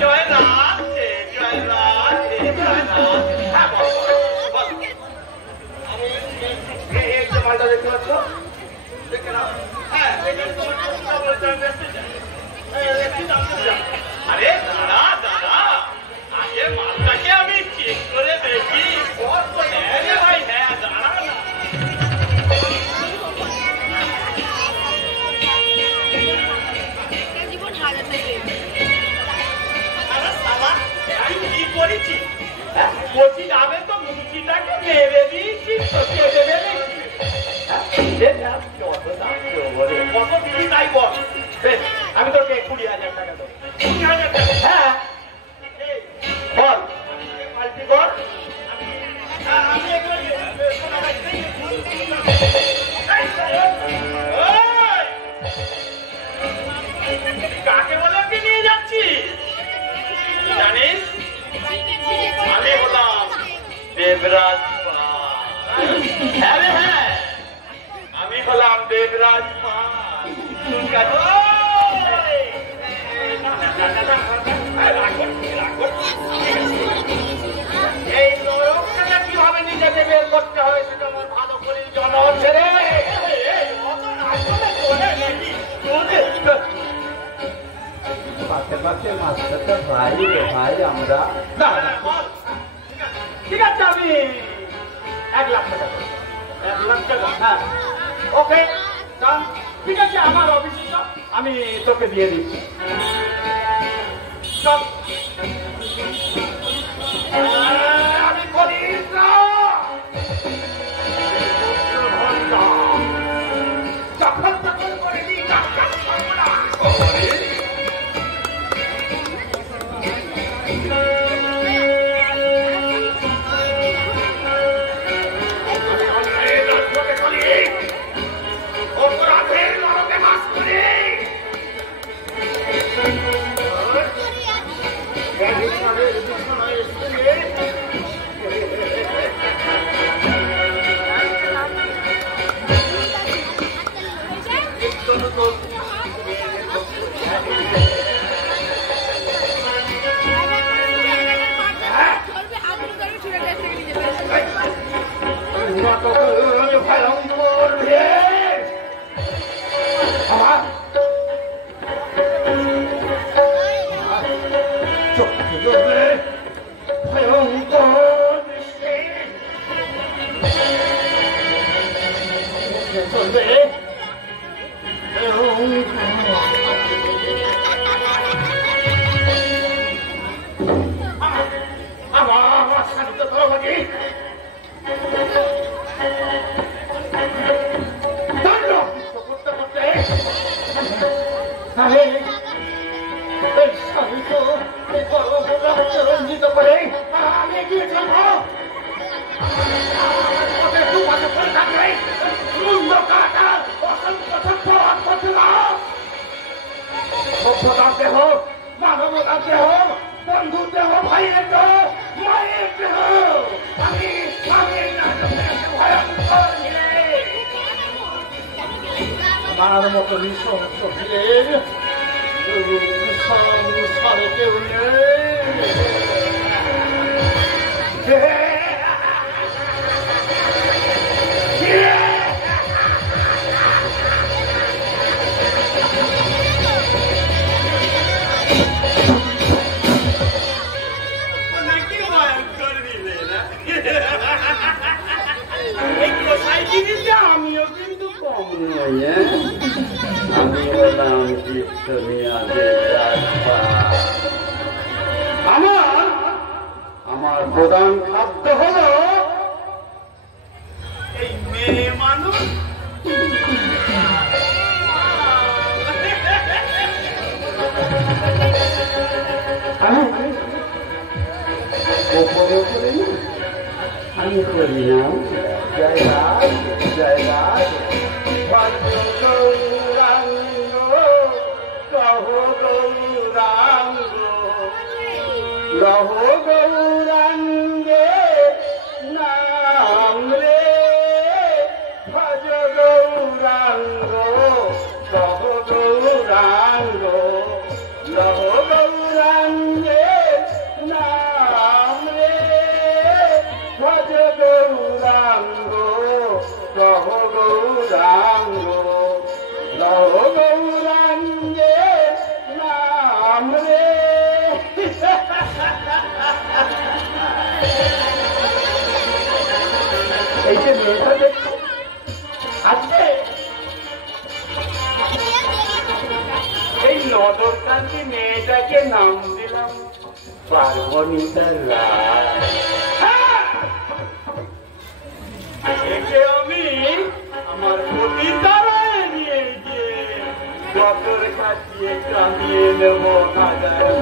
জয় রাধে জয় রাধে জয় রাধে। হ্যাঁ বল বল। আমি এই যে মালটা দেখতে পাচ্ছ, দেখে নাও। হ্যাঁ আরে দাদা দাদা, আগে মালটাকে আমি চেক করে দেখি। ভাই হ্যাঁ দাঁড়া না। কি করেছি বলছি, যাবে তো মুচিটাকে মেরে দিয়েছি, কত দিবি তাই বল। আমি তোকে 20,000 টাকা দেবো। 20,000 টাকা? হ্যাঁ বল পাল্টি কর। আমি কাকে বলে ওকে নিয়ে যাচ্ছি জানিস? আমি হলাম দেবরাজ পাল। হ্যাঁ রে হ্যাঁ, আমি হলাম দেবরাজ পাল। এই লোকটাকে কিভাবে নিজেকে বের করতে হয় সেটা আমার ভালো করে জানা আছে রে। পাশে মাস্টারটা ভাই ভাই আমরা ঠিক আছে, আমি 1 লাখ টাকা 1 লাখ টাকা। হ্যাঁ ওকে ঠিক আছে, আমার অফিসে আমি তোকে দিয়ে দিচ্ছি। সব আমি করিস না, করে দিই। আমার মতো নিঃসংস ভিড়ের সারে কেউ আমিও কিন্তু কম নই। আমি হলাম আমার প্রধান খাদ্য হলো এই মেয়ে মানুষ। আমি করি না জয় রাজ জয় রাজ গৌরাঙ্গ কহ গৌরাঙ্গ লহ গৌরাঙ্গে নাম রে ভজ গৌরাঙ্গ কহ গৌরাঙ্গ লহ চদরকান্তি মেয়েটাকে নাম দিলাম পার্বণিতা রায়। একে আমি আমার পতিতারায় নিয়ে গিয়ে যতর কাটিয়ে কামিয়ে নেব হাজার